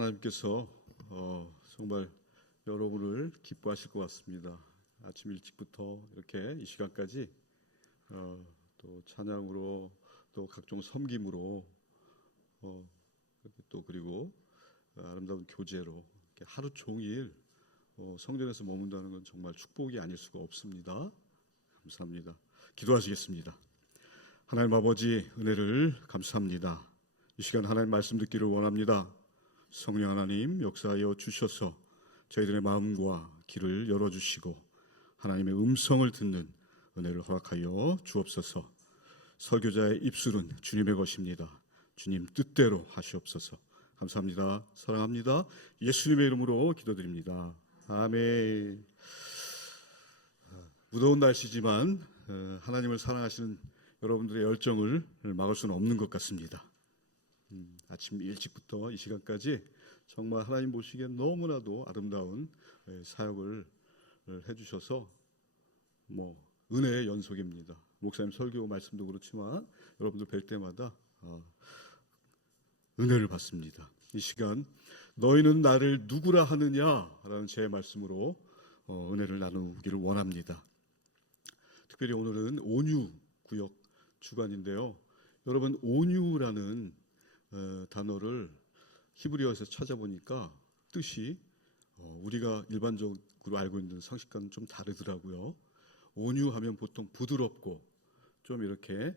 하나님께서 정말 여러분을 기뻐하실 것 같습니다. 아침 일찍부터 이렇게 이 시간까지 또 찬양으로 또 각종 섬김으로 또 그리고 아름다운 교제로 이렇게 하루 종일 성전에서 머문다는 건 정말 축복이 아닐 수가 없습니다. 감사합니다. 기도하시겠습니다. 하나님 아버지 은혜를 감사합니다. 이 시간 하나님 말씀 듣기를 원합니다. 성령 하나님 역사하여 주셔서 저희들의 마음과 귀를 열어주시고 하나님의 음성을 듣는 은혜를 허락하여 주옵소서. 설교자의 입술은 주님의 것입니다. 주님 뜻대로 하시옵소서. 감사합니다. 사랑합니다. 예수님의 이름으로 기도드립니다. 아멘. 무더운 날씨지만 하나님을 사랑하시는 여러분들의 열정을 막을 수는 없는 것 같습니다. 아침 일찍부터 이 시간까지 정말 하나님 보시기엔 너무나도 아름다운 사역을 해주셔서 은혜의 연속입니다. 목사님 설교 말씀도 그렇지만 여러분들 뵐 때마다 은혜를 받습니다. 이 시간 너희는 나를 누구라 하느냐라는 제 말씀으로 은혜를 나누기를 원합니다. 특별히 오늘은 온유 구역 주간인데요. 여러분 온유라는 단어를 히브리어에서 찾아보니까 뜻이 우리가 일반적으로 알고 있는 상식과는 좀 다르더라고요. 온유하면 보통 부드럽고 좀 이렇게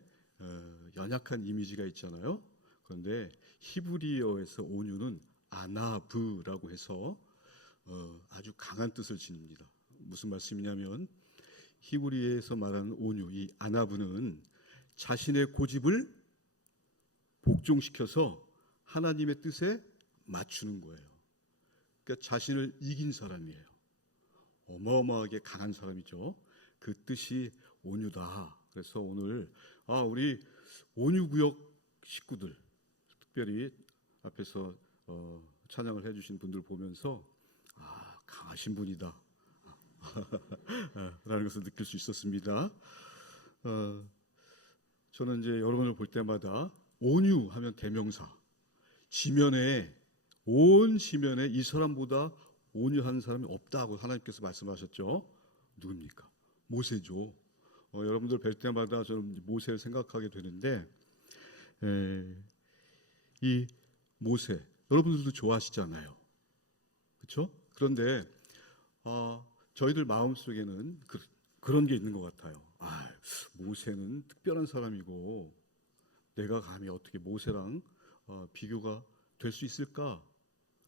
연약한 이미지가 있잖아요. 그런데 히브리어에서 온유는 아나브라고 해서 아주 강한 뜻을 지닙니다. 무슨 말씀이냐면 히브리어에서 말하는 온유, 이 아나브는 자신의 고집을 복종시켜서 하나님의 뜻에 맞추는 거예요. 그러니까 자신을 이긴 사람이에요. 어마어마하게 강한 사람이죠. 그 뜻이 온유다. 그래서 오늘 우리 온유구역 식구들, 특별히 앞에서 찬양을 해주신 분들 보면서 강하신 분이다 라는 것을 느낄 수 있었습니다. 저는 이제 여러분을 볼 때마다 온유하면 대명사, 온 지면에 이 사람보다 온유한 사람이 없다고 하나님께서 말씀하셨죠. 누굽니까? 모세죠. 여러분들 뵐 때마다 저는 모세를 생각하게 되는데 이 모세 여러분들도 좋아하시잖아요. 그렇죠? 그런데 저희들 마음속에는 그런 게 있는 것 같아요. 모세는 특별한 사람이고 내가 감히 어떻게 모세랑 비교가 될 수 있을까?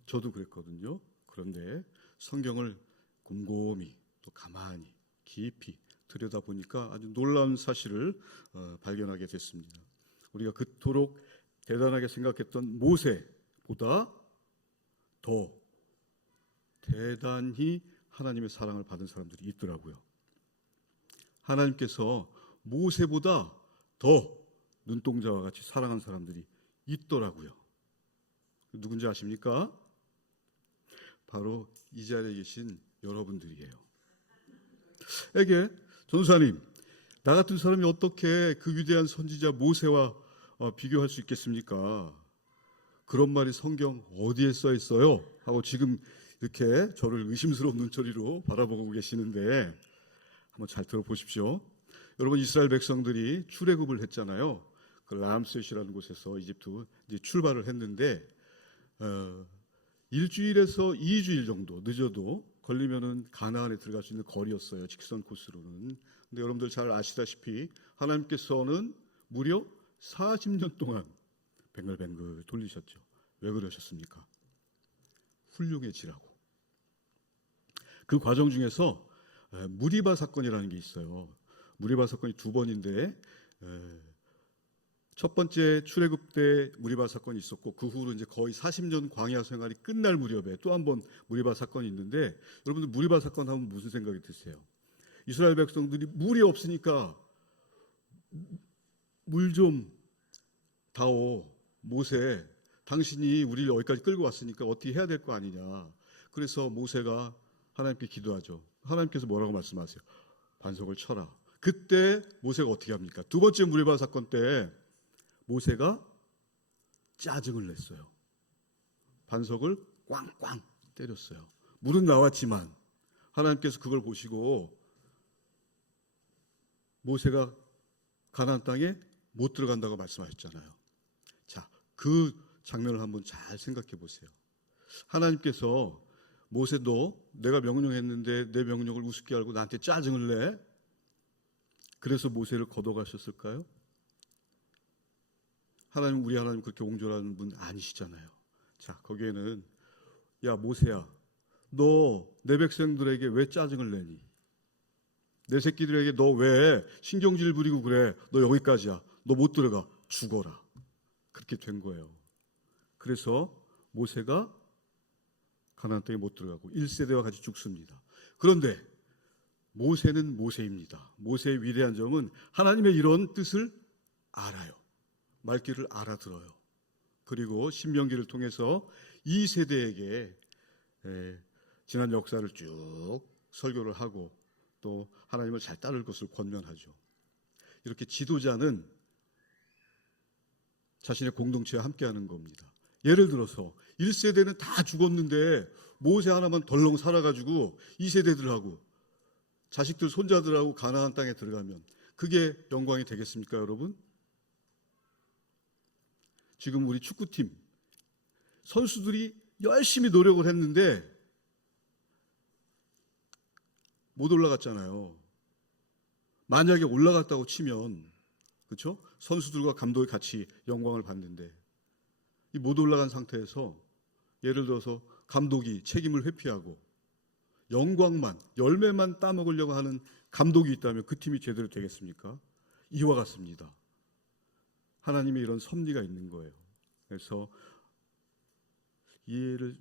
저도 그랬거든요. 그런데 성경을 곰곰이 또 가만히 깊이 들여다보니까 아주 놀라운 사실을 발견하게 됐습니다. 우리가 그토록 대단하게 생각했던 모세보다 더 대단히 하나님의 사랑을 받은 사람들이 있더라고요. 하나님께서 모세보다 더 눈동자와 같이 사랑한 사람들이 있더라고요. 누군지 아십니까? 바로 이 자리에 계신 여러분들이에요. 전도사님, 나 같은 사람이 어떻게 그 위대한 선지자 모세와 비교할 수 있겠습니까? 그런 말이 성경 어디에 써 있어요? 하고 지금 이렇게 저를 의심스러운 눈초리로 바라보고 계시는데 한번 잘 들어보십시오. 여러분 이스라엘 백성들이 출애굽을 했잖아요. 그 람셋이라는 곳에서 이집트 이제 출발을 했는데 1주일에서 2주일 정도 늦어도 걸리면은 가나안에 들어갈 수 있는 거리였어요. 직선 코스로는. 근데 여러분들 잘 아시다시피 하나님께서는 무려 40년 동안 뱅글뱅글 돌리셨죠. 왜 그러셨습니까? 훌륭해지라고. 그 과정 중에서 무리바 사건이라는 게 있어요. 무리바 사건이 두 번인데 첫 번째 출애굽 때 무리바 사건이 있었고 그 후로 이제 거의 40년 광야 생활이 끝날 무렵에 또 한 번 무리바 사건이 있는데 여러분들 무리바 사건 하면 무슨 생각이 드세요? 이스라엘 백성들이 물이 없으니까 물 좀 다오. 모세, 당신이 우리를 여기까지 끌고 왔으니까 어떻게 해야 될 거 아니냐. 그래서 모세가 하나님께 기도하죠. 하나님께서 뭐라고 말씀하세요? 반석을 쳐라. 그때 모세가 어떻게 합니까? 두 번째 무리바 사건 때 모세가 짜증을 냈어요. 반석을 꽝꽝 때렸어요. 물은 나왔지만 하나님께서 그걸 보시고 모세가 가나안 땅에 못 들어간다고 말씀하셨잖아요. 자, 그 장면을 한번 잘 생각해 보세요. 하나님께서 모세 너 내가 명령했는데 내 명령을 우습게 알고 나한테 짜증을 내? 그래서 모세를 걷어가셨을까요? 하나님, 우리 하나님 그렇게 옹졸한 분 아니시잖아요. 자, 거기에는 야 모세야, 너 내 백성들에게 왜 짜증을 내니? 내 새끼들에게 너 왜 신경질 부리고 그래? 너 여기까지야. 너 못 들어가. 죽어라. 그렇게 된 거예요. 그래서 모세가 가나안 땅에 못 들어가고 1세대와 같이 죽습니다. 그런데 모세는 모세입니다. 모세의 위대한 점은 하나님의 이런 뜻을 알아요. 말귀를 알아들어요. 그리고 신명기를 통해서 이 세대에게 지난 역사를 쭉 설교를 하고 또 하나님을 잘 따를 것을 권면하죠. 이렇게 지도자는 자신의 공동체와 함께하는 겁니다. 예를 들어서 1세대는 다 죽었는데 모세 하나만 덜렁 살아가지고 2세대들하고 자식들 손자들하고 가나안 땅에 들어가면 그게 영광이 되겠습니까, 여러분? 지금 우리 축구팀 선수들이 열심히 노력을 했는데 못 올라갔잖아요. 만약에 올라갔다고 치면, 그렇죠? 선수들과 감독이 같이 영광을 받는데 이 못 올라간 상태에서 예를 들어서 감독이 책임을 회피하고 영광만, 열매만 따먹으려고 하는 감독이 있다면 그 팀이 제대로 되겠습니까? 이와 같습니다. 하나님의 이런 섭리가 있는 거예요. 그래서 이해를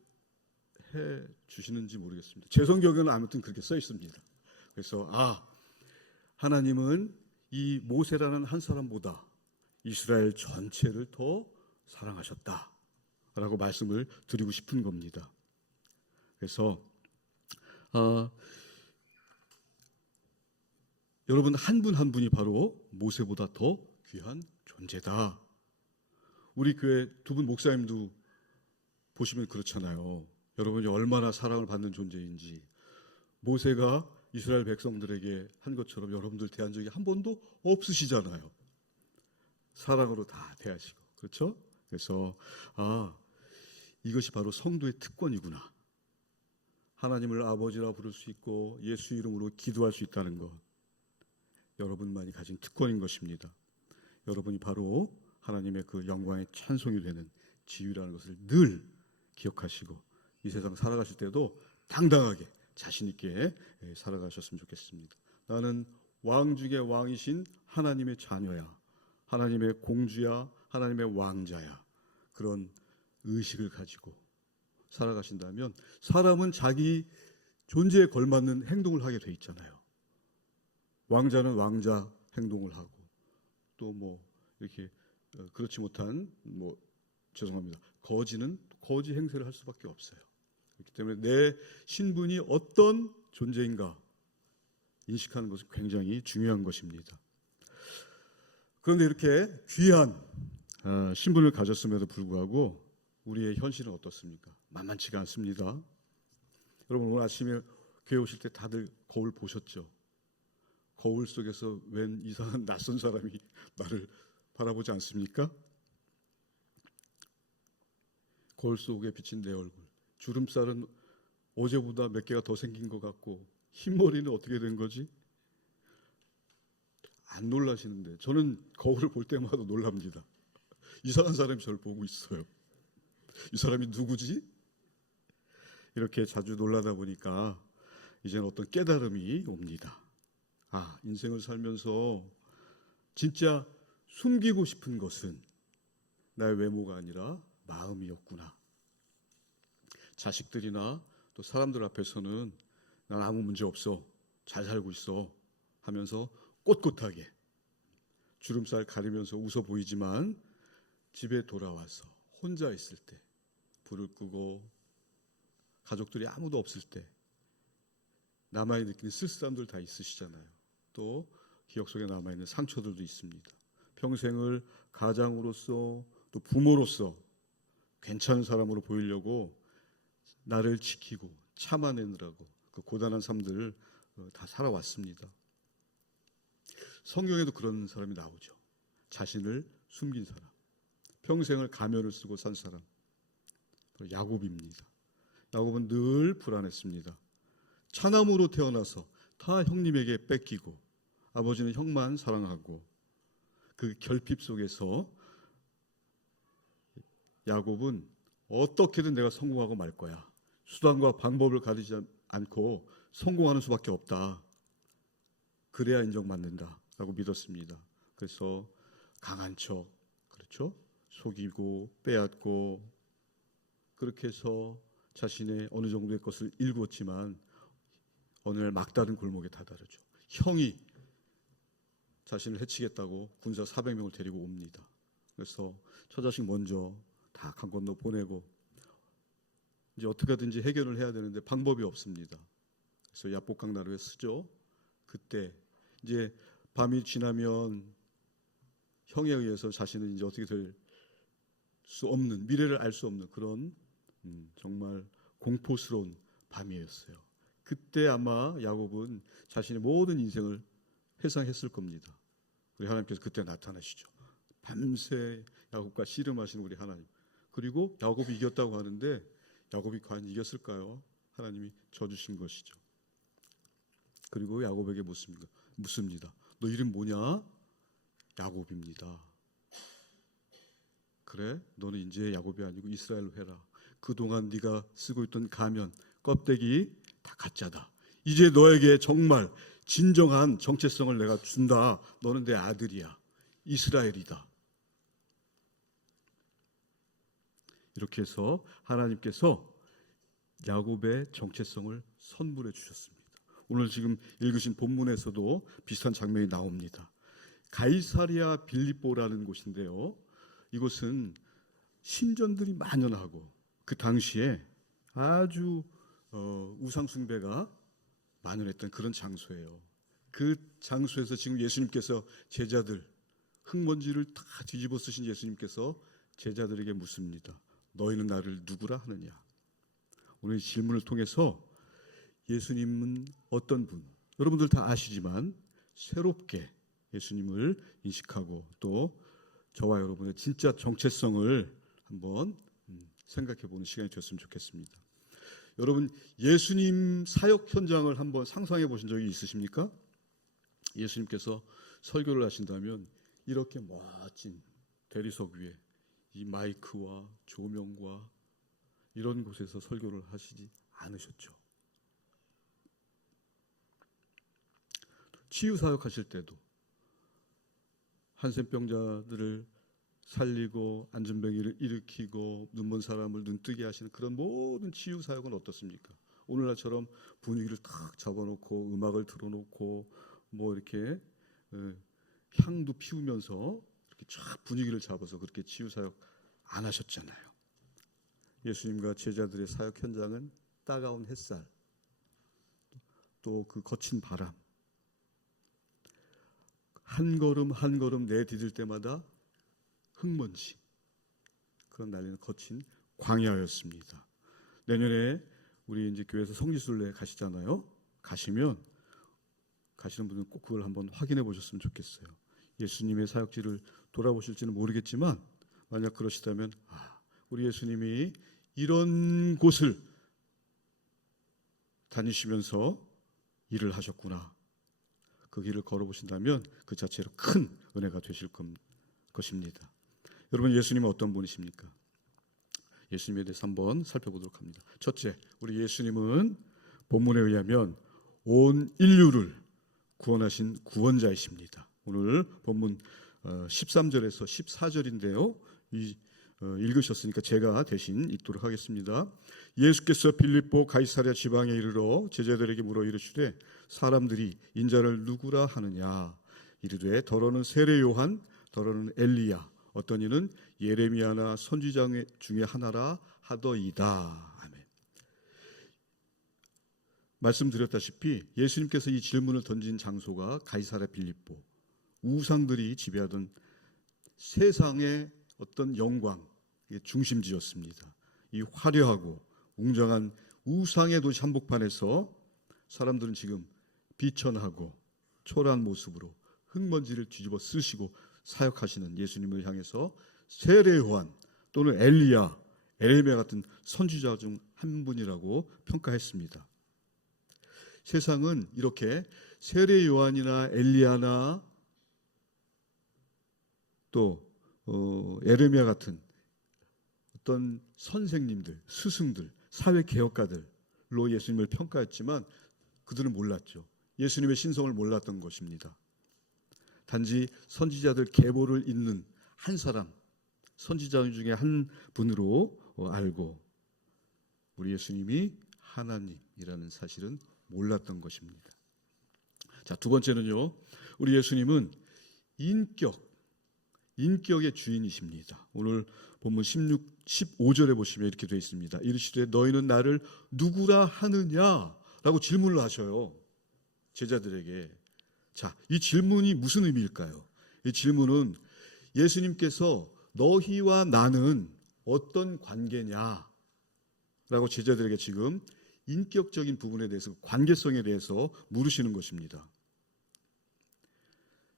해 주시는지 모르겠습니다. 제 성경에는 아무튼 그렇게 써 있습니다. 그래서 하나님은 이 모세라는 한 사람보다 이스라엘 전체를 더 사랑하셨다라고 말씀을 드리고 싶은 겁니다. 그래서 여러분 한 분 한 분이 바로 모세보다 더 귀한 존재다. 우리 교회 두 분 목사님도 보시면 그렇잖아요. 여러분이 얼마나 사랑을 받는 존재인지. 모세가 이스라엘 백성들에게 한 것처럼 여러분들 대한 적이 한 번도 없으시잖아요. 사랑으로 다 대하시고, 그렇죠? 그래서 이것이 바로 성도의 특권이구나. 하나님을 아버지라 부를 수 있고 예수 이름으로 기도할 수 있다는 것, 여러분만이 가진 특권인 것입니다. 여러분이 바로 하나님의 그 영광의 찬송이 되는 지위라는 것을 늘 기억하시고 이 세상 살아가실 때도 당당하게 자신 있게 살아가셨으면 좋겠습니다. 나는 왕 중의 왕이신 하나님의 자녀야, 하나님의 공주야, 하나님의 왕자야. 그런 의식을 가지고 살아가신다면 사람은 자기 존재에 걸맞는 행동을 하게 돼 있잖아요. 왕자는 왕자 행동을 하고 또 뭐 이렇게 그렇지 못한 죄송합니다. 거지는 거지 행세를 할 수밖에 없어요. 그렇기 때문에 내 신분이 어떤 존재인가 인식하는 것은 굉장히 중요한 것입니다. 그런데 이렇게 귀한 신분을 가졌음에도 불구하고 우리의 현실은 어떻습니까? 만만치가 않습니다. 여러분 오늘 아침에 교회 오실 때 다들 거울 보셨죠? 거울 속에서 웬 이상한 낯선 사람이 나를 바라보지 않습니까? 거울 속에 비친 내 얼굴, 주름살은 어제보다 몇 개가 더 생긴 것 같고 흰머리는 어떻게 된 거지? 안 놀라시는데 저는 거울을 볼 때마다 놀랍니다. 이상한 사람이 저를 보고 있어요. 이 사람이 누구지? 이렇게 자주 놀라다 보니까 이제는 어떤 깨달음이 옵니다. 인생을 살면서 진짜 숨기고 싶은 것은 나의 외모가 아니라 마음이었구나. 자식들이나 또 사람들 앞에서는 난 아무 문제 없어, 잘 살고 있어 하면서 꼿꼿하게 주름살 가리면서 웃어 보이지만 집에 돌아와서 혼자 있을 때, 불을 끄고 가족들이 아무도 없을 때 남아있는 느끼는 쓸쓸함들 다 있으시잖아요. 또 기억 속에 남아있는 상처들도 있습니다. 평생을 가장으로서 또 부모로서 괜찮은 사람으로 보이려고 나를 지키고 참아내느라고 그 고단한 삶들을 다 살아왔습니다. 성경에도 그런 사람이 나오죠. 자신을 숨긴 사람, 평생을 가면을 쓰고 산 사람, 야곱입니다. 야곱은 늘 불안했습니다. 차남으로 태어나서 다 형님에게 뺏기고 아버지는 형만 사랑하고 그 결핍 속에서 야곱은 어떻게든 내가 성공하고 말 거야. 수단과 방법을 가리지 않고 성공하는 수밖에 없다. 그래야 인정받는다 라고 믿었습니다. 그래서 강한 척, 그렇죠? 속이고 빼앗고 그렇게 해서 자신의 어느 정도의 것을 일궜지만 어느 날 막다른 골목에 다다르죠. 형이 자신을 해치겠다고 군사 400명을 데리고 옵니다. 그래서 처자식 먼저 다 강 건너 보내고 이제 어떻게든지 해결을 해야 되는데 방법이 없습니다. 그래서 야복강나루에 쓰죠. 그때 이제 밤이 지나면 형에 의해서 자신은 이제 어떻게 될 수 없는, 미래를 알 수 없는 그런 정말 공포스러운 밤이었어요. 그때 아마 야곱은 자신의 모든 인생을 회상했을 겁니다. 우리 하나님께서 그때 나타나시죠. 밤새 야곱과 씨름하시는 우리 하나님. 그리고 야곱이 이겼다고 하는데 야곱이 과연 이겼을까요? 하나님이 져주신 것이죠. 그리고 야곱에게 묻습니다. 너 이름 뭐냐? 야곱입니다. 그래? 너는 이제 야곱이 아니고 이스라엘로 해라. 그동안 네가 쓰고 있던 가면, 껍데기 다 가짜다. 이제 너에게 정말 진정한 정체성을 내가 준다. 너는 내 아들이야. 이스라엘이다. 이렇게 해서 하나님께서 야곱의 정체성을 선물해 주셨습니다. 오늘 지금 읽으신 본문에서도 비슷한 장면이 나옵니다. 가이사랴 빌립보라는 곳인데요. 이곳은 신전들이 만연하고 그 당시에 아주 우상 숭배가 만연했던 그런 장소예요. 그 장소에서 지금 예수님께서 제자들, 흙먼지를 다 뒤집어 쓰신 예수님께서 제자들에게 묻습니다. 너희는 나를 누구라 하느냐? 오늘 이 질문을 통해서 예수님은 어떤 분? 여러분들 다 아시지만 새롭게 예수님을 인식하고 또 저와 여러분의 진짜 정체성을 한번 생각해 보는 시간이 되었으면 좋겠습니다. 여러분, 예수님 사역 현장을 한번 상상해 보신 적이 있으십니까? 예수님께서 설교를 하신다면 이렇게 멋진 대리석 위에 이 마이크와 조명과 이런 곳에서 설교를 하시지 않으셨죠. 치유 사역하실 때도 한센병자들을 살리고 안전병이를 일으키고 눈먼 사람을 눈뜨게 하시는 그런 모든 치유 사역은 어떻습니까? 오늘날처럼 분위기를 탁 잡아놓고 음악을 틀어놓고 뭐 이렇게 향도 피우면서 이렇게 쫙 분위기를 잡아서 그렇게 치유 사역 안 하셨잖아요. 예수님과 제자들의 사역 현장은 따가운 햇살, 또 그 거친 바람, 한 걸음 한 걸음 내디딜 때마다 흙먼지, 그런 날리는 거친 광야였습니다. 내년에 우리 이제 교회에서 성지순례 가시잖아요. 가시는 분은 꼭 그걸 한번 확인해 보셨으면 좋겠어요. 예수님의 사역지를 돌아보실지는 모르겠지만 만약 그러시다면 우리 예수님이 이런 곳을 다니시면서 일을 하셨구나. 그 길을 걸어보신다면 그 자체로 큰 은혜가 되실 것입니다. 여러분, 예수님은 어떤 분이십니까? 예수님에 대해서 한번 살펴보도록 합니다. 첫째, 우리 예수님은 본문에 의하면 온 인류를 구원하신 구원자이십니다. 오늘 본문 13절에서 14절인데요. 읽으셨으니까 제가 대신 읽도록 하겠습니다. 예수께서 빌립보 가이사랴 지방에 이르러 제자들에게 물어 이르시되 사람들이 인자를 누구라 하느냐? 이르되 더러는 세례 요한, 더러는 엘리야, 어떤 이는 예레미야나 선지자 중에 하나라 하더이다. 아멘. 말씀드렸다시피 예수님께서 이 질문을 던진 장소가 가이사랴 빌립보, 우상들이 지배하던 세상의 어떤 영광, 중심지였습니다. 이 화려하고 웅장한 우상의 도시 한복판에서 사람들은 지금 비천하고 초라한 모습으로 흙먼지를 뒤집어 쓰시고 사역하시는 예수님을 향해서 세례 요한 또는 엘리야, 에레미야 같은 선지자 중 한 분이라고 평가했습니다. 세상은 이렇게 세례 요한이나 엘리야나 또 에레미야 같은 어떤 선생님들, 스승들, 사회 개혁가들로 예수님을 평가했지만 그들은 몰랐죠. 예수님의 신성을 몰랐던 것입니다. 단지 선지자들 계보를 잇는 한 사람, 선지자 중에 한 분으로 알고 우리 예수님이 하나님이라는 사실은 몰랐던 것입니다. 자, 두 번째는요. 우리 예수님은 인격의 주인이십니다. 오늘 본문 15절에 보시면 이렇게 되어 있습니다. 이르시되 너희는 나를 누구라 하느냐라고 질문을 하셔요. 제자들에게. 자, 이 질문이 무슨 의미일까요? 이 질문은 예수님께서 너희와 나는 어떤 관계냐 라고 제자들에게 지금 인격적인 부분에 대해서, 관계성에 대해서 물으시는 것입니다.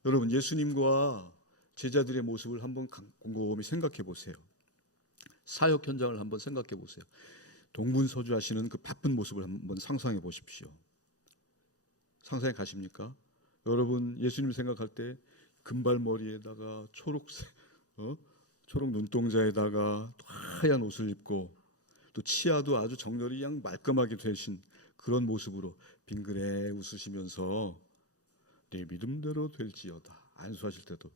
여러분, 예수님과 제자들의 모습을 한번 곰곰이 생각해 보세요. 사역 현장을 한번 생각해 보세요. 동분서주하시는 그 바쁜 모습을 한번 상상해 보십시오. 상상해 가십니까? 여러분, 예수님 생각할 때 금발머리에다가 초록 눈동자에다가 하얀 옷을 입고 또 치아도 아주 정렬이 그냥 말끔하게 되신 그런 모습으로 빙그레 웃으시면서 내 믿음대로 될지어다. 안수하실 때도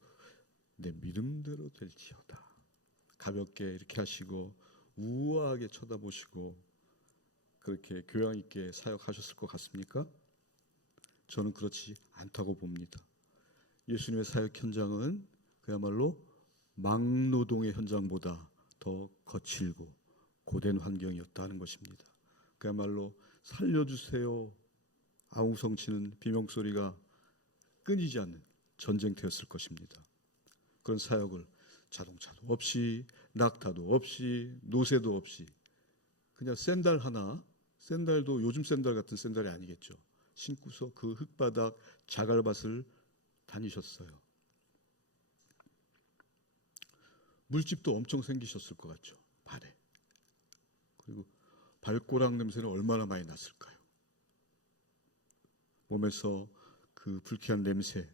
내 믿음대로 될지어다. 가볍게 이렇게 하시고 우아하게 쳐다보시고 그렇게 교양 있게 사역하셨을 것 같습니까? 저는 그렇지 않다고 봅니다. 예수님의 사역 현장은 그야말로 막노동의 현장보다 더 거칠고 고된 환경이었다는 것입니다. 그야말로 살려주세요 아웅성치는 비명소리가 끊이지 않는 전쟁터였을 것입니다. 그런 사역을 자동차도 없이 낙타도 없이 노새도 없이 그냥 샌들 하나, 샌들도 요즘 샌들 같은 샌들이 아니겠죠. 신고서 그 흙바닥 자갈밭을 다니셨어요. 물집도 엄청 생기셨을 것 같죠. 발에. 그리고 발꼬락 냄새는 얼마나 많이 났을까요? 몸에서 그 불쾌한 냄새,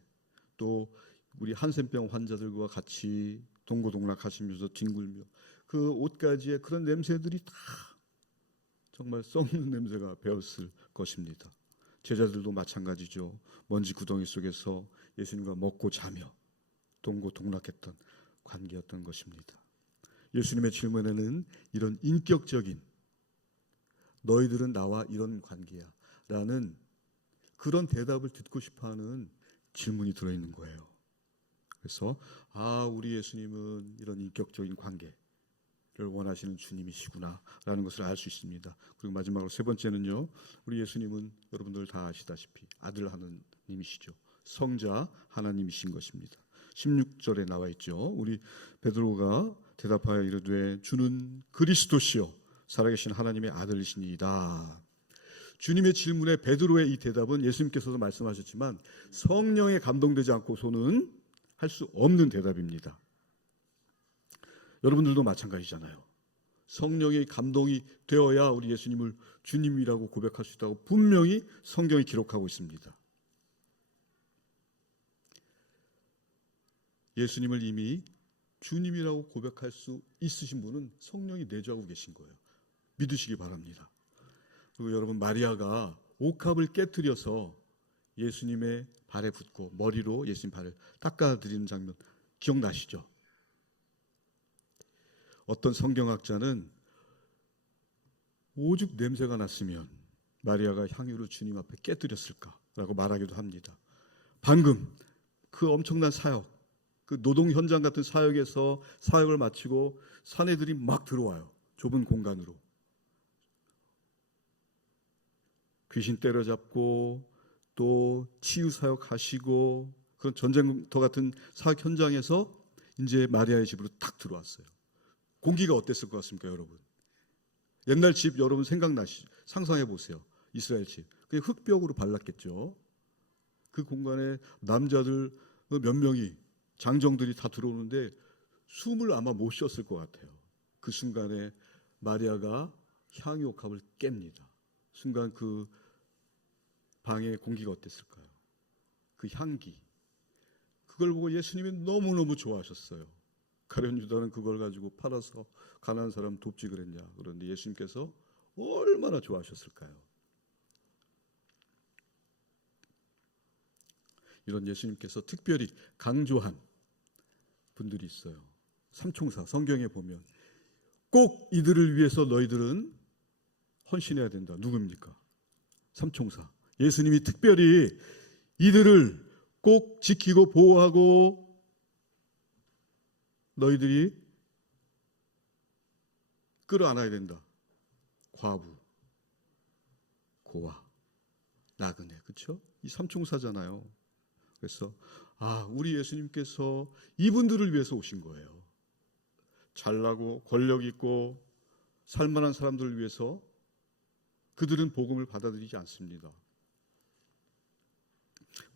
또 우리 한센병 환자들과 같이 동고동락 하시면서 뒹굴며 그 옷가지에 그런 냄새들이 다 정말 썩는 냄새가 배었을 것입니다. 제자들도 마찬가지죠. 먼지 구덩이 속에서 예수님과 먹고 자며 동고동락했던 관계였던 것입니다. 예수님의 질문에는 이런 인격적인 너희들은 나와 이런 관계야 라는 그런 대답을 듣고 싶어하는 질문이 들어있는 거예요. 그래서 우리 예수님은 이런 인격적인 관계를 원하시는 주님이시구나 라는 것을 알 수 있습니다. 그리고 마지막으로 세 번째는요. 우리 예수님은 여러분들 다 아시다시피 아들 하나님이시죠. 성자 하나님이신 것입니다. 16절에 나와 있죠. 우리 베드로가 대답하여 이르되 주는 그리스도시요 살아계신 하나님의 아들이시니이다. 주님의 질문에 베드로의 이 대답은 예수님께서도 말씀하셨지만 성령에 감동되지 않고서는 할 수 없는 대답입니다. 여러분들도 마찬가지잖아요. 성령의 감동이 되어야 우리 예수님을 주님이라고 고백할 수 있다고 분명히 성경이 기록하고 있습니다. 예수님을 이미 주님이라고 고백할 수 있으신 분은 성령이 내주하고 계신 거예요. 믿으시기 바랍니다. 그리고 여러분, 마리아가 옥합을 깨트려서 예수님의 발에 붓고 머리로 예수님 발을 닦아드리는 장면 기억나시죠? 어떤 성경학자는 오죽 냄새가 났으면 마리아가 향유를 주님 앞에 깨뜨렸을까라고 말하기도 합니다. 방금 그 엄청난 사역, 그 노동 현장 같은 사역에서 사역을 마치고 사내들이 막 들어와요. 좁은 공간으로. 귀신 때려잡고 또 치유 사역하시고 그런 전쟁터 같은 사역 현장에서 이제 마리아의 집으로 딱 들어왔어요. 공기가 어땠을 것 같습니까, 여러분? 옛날 집 여러분 상상해 보세요. 이스라엘 집. 그게 흙벽으로 발랐겠죠. 그 공간에 남자들 몇 명이 장정들이 다 들어오는데 숨을 아마 못 쉬었을 것 같아요. 그 순간에 마리아가 향유옥합을 깹니다. 순간 그 방의 공기가 어땠을까요? 그 향기. 그걸 보고 예수님이 너무너무 좋아하셨어요. 가룟 유다는 그걸 가지고 팔아서 가난한 사람 돕지 그랬냐. 그런데 예수님께서 얼마나 좋아하셨을까요? 이런 예수님께서 특별히 강조한 분들이 있어요. 삼총사 성경에 보면 꼭 이들을 위해서 너희들은 헌신해야 된다. 누굽니까? 삼총사. 예수님이 특별히 이들을 꼭 지키고 보호하고 너희들이 끌어안아야 된다. 과부, 고아, 나그네. 그렇죠? 이 삼총사잖아요. 그래서 우리 예수님께서 이분들을 위해서 오신 거예요. 잘나고 권력 있고 살만한 사람들을 위해서 그들은 복음을 받아들이지 않습니다.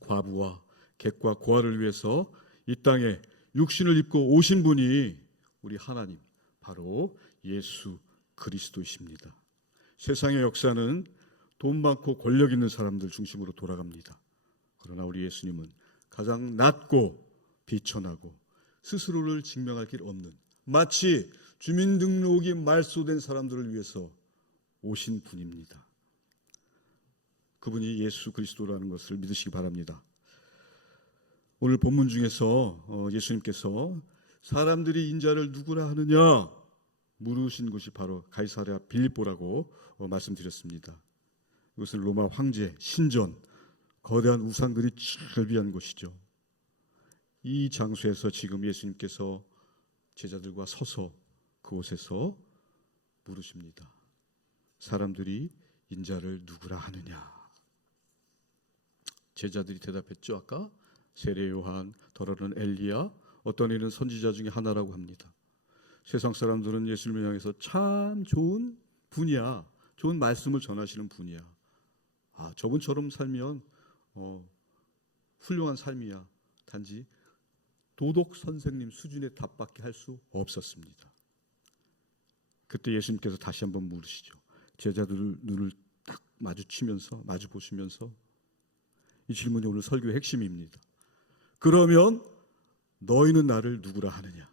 과부와 객과 고아를 위해서 이 땅에 육신을 입고 오신 분이 우리 하나님, 바로 예수 그리스도이십니다. 세상의 역사는 돈 많고 권력 있는 사람들 중심으로 돌아갑니다. 그러나 우리 예수님은 가장 낮고 비천하고 스스로를 증명할 길 없는, 마치 주민등록이 말소된 사람들을 위해서 오신 분입니다. 그분이 예수 그리스도라는 것을 믿으시기 바랍니다. 오늘 본문 중에서 예수님께서 사람들이 인자를 누구라 하느냐 물으신 곳이 바로 가이사랴 빌립보라고 말씀드렸습니다. 이것은 로마 황제, 신전, 거대한 우상들이 즐비한 곳이죠. 이 장소에서 지금 예수님께서 제자들과 서서 그곳에서 물으십니다. 사람들이 인자를 누구라 하느냐. 제자들이 대답했죠. 아까 세례 요한, 더러는 엘리야, 어떤 이는 선지자 중에 하나라고 합니다. 세상 사람들은 예수님을 향해서 참 좋은 분이야, 좋은 말씀을 전하시는 분이야. 저분처럼 살면 훌륭한 삶이야. 단지 도덕 선생님 수준의 답밖에 할 수 없었습니다. 그때 예수님께서 다시 한번 물으시죠. 제자들 눈을 딱 마주 보시면서 이 질문이 오늘 설교의 핵심입니다. 그러면 너희는 나를 누구라 하느냐?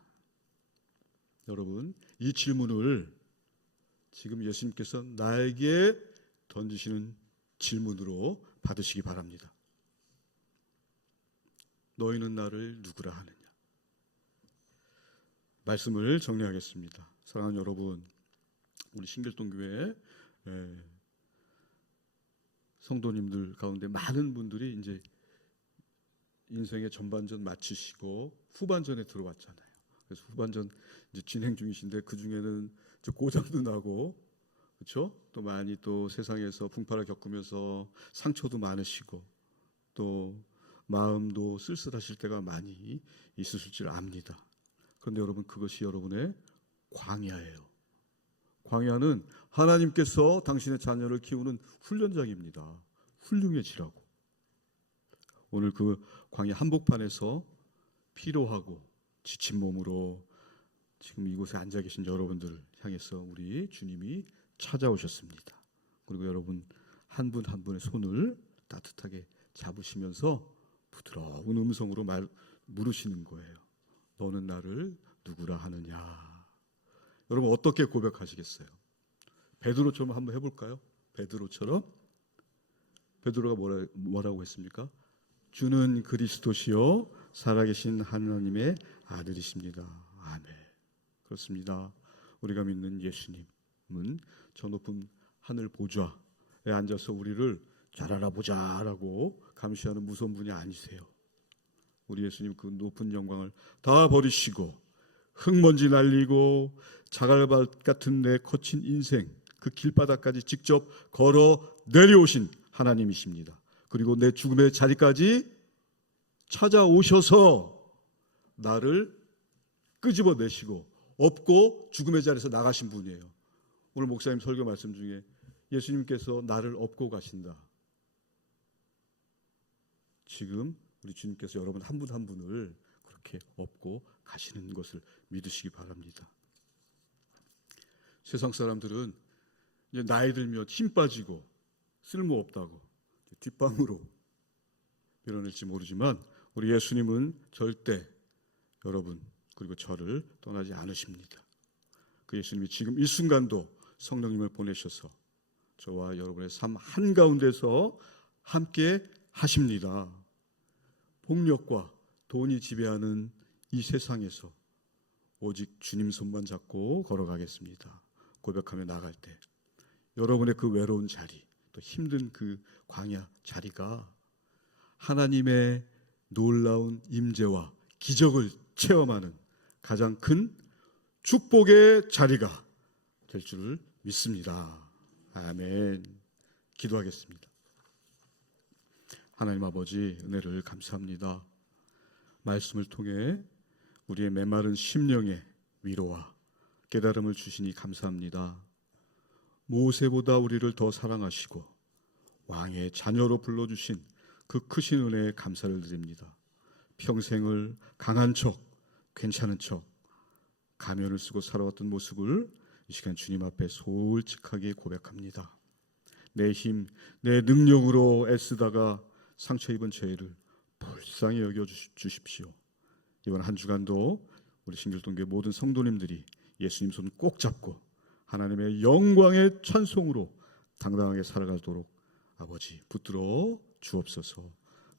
여러분, 이 질문을 지금 예수님께서 나에게 던지시는 질문으로 받으시기 바랍니다. 너희는 나를 누구라 하느냐? 말씀을 정리하겠습니다. 사랑하는 여러분, 우리 신길동교회 성도님들 가운데 많은 분들이 이제 인생의 전반전 마치시고 후반전에 들어왔잖아요. 그래서 후반전 이제 진행 중이신데 그 중에는 고장도 나고, 그렇죠? 또 많이 또 세상에서 풍파를 겪으면서 상처도 많으시고 또 마음도 쓸쓸하실 때가 많이 있으실 줄 압니다. 그런데 여러분, 그것이 여러분의 광야예요. 광야는 하나님께서 당신의 자녀를 키우는 훈련장입니다. 훌륭해지라고. 오늘 그 광야 한복판에서 피로하고 지친 몸으로 지금 이곳에 앉아 계신 여러분들을 향해서 우리 주님이 찾아오셨습니다. 그리고 여러분 한 분 한 분의 손을 따뜻하게 잡으시면서 부드러운 음성으로 물으시는 거예요. 너는 나를 누구라 하느냐? 여러분 어떻게 고백하시겠어요? 베드로처럼 한번 해볼까요? 베드로처럼? 베드로가 뭐라고 했습니까? 주는 그리스도시요 살아계신 하나님의 아들이십니다. 아멘. 그렇습니다. 우리가 믿는 예수님은 저 높은 하늘 보좌에 앉아서 우리를 잘 알아보자라고 감시하는 무서운 분이 아니세요. 우리 예수님 그 높은 영광을 다 버리시고 흙먼지 날리고 자갈밭 같은 내 거친 인생 그 길바닥까지 직접 걸어 내려오신 하나님이십니다. 그리고 내 죽음의 자리까지 찾아오셔서 나를 끄집어내시고 업고 죽음의 자리에서 나가신 분이에요. 오늘 목사님 설교 말씀 중에 예수님께서 나를 업고 가신다. 지금 우리 주님께서 여러분 한 분 한 분을 그렇게 업고 가시는 것을 믿으시기 바랍니다. 세상 사람들은 이제 나이 들면 힘 빠지고 쓸모없다고 뒷방으로 밀어낼지 모르지만 우리 예수님은 절대 여러분 그리고 저를 떠나지 않으십니다. 그 예수님이 지금 이 순간도 성령님을 보내셔서 저와 여러분의 삶 한가운데서 함께 하십니다. 폭력과 돈이 지배하는 이 세상에서 오직 주님 손만 잡고 걸어가겠습니다. 고백하며 나갈 때 여러분의 그 외로운 자리, 또 힘든 그 광야 자리가 하나님의 놀라운 임재와 기적을 체험하는 가장 큰 축복의 자리가 될 줄을 믿습니다. 아멘. 기도하겠습니다. 하나님 아버지 은혜를 감사합니다. 말씀을 통해 우리의 메마른 심령의 위로와 깨달음을 주시니 감사합니다. 모세보다 우리를 더 사랑하시고 왕의 자녀로 불러주신 그 크신 은혜에 감사를 드립니다. 평생을 강한 척, 괜찮은 척, 가면을 쓰고 살아왔던 모습을 이 시간 주님 앞에 솔직하게 고백합니다. 내 힘, 내 능력으로 애쓰다가 상처 입은 죄를 불쌍히 여겨주십시오. 이번 한 주간도 우리 신길동교회 모든 성도님들이 예수님 손 꼭 잡고 하나님의 영광의 찬송으로 당당하게 살아가도록 아버지 붙들어 주옵소서.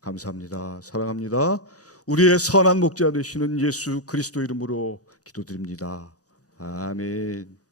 감사합니다. 사랑합니다. 우리의 선한 목자 되시는 예수 그리스도 이름으로 기도드립니다. 아멘.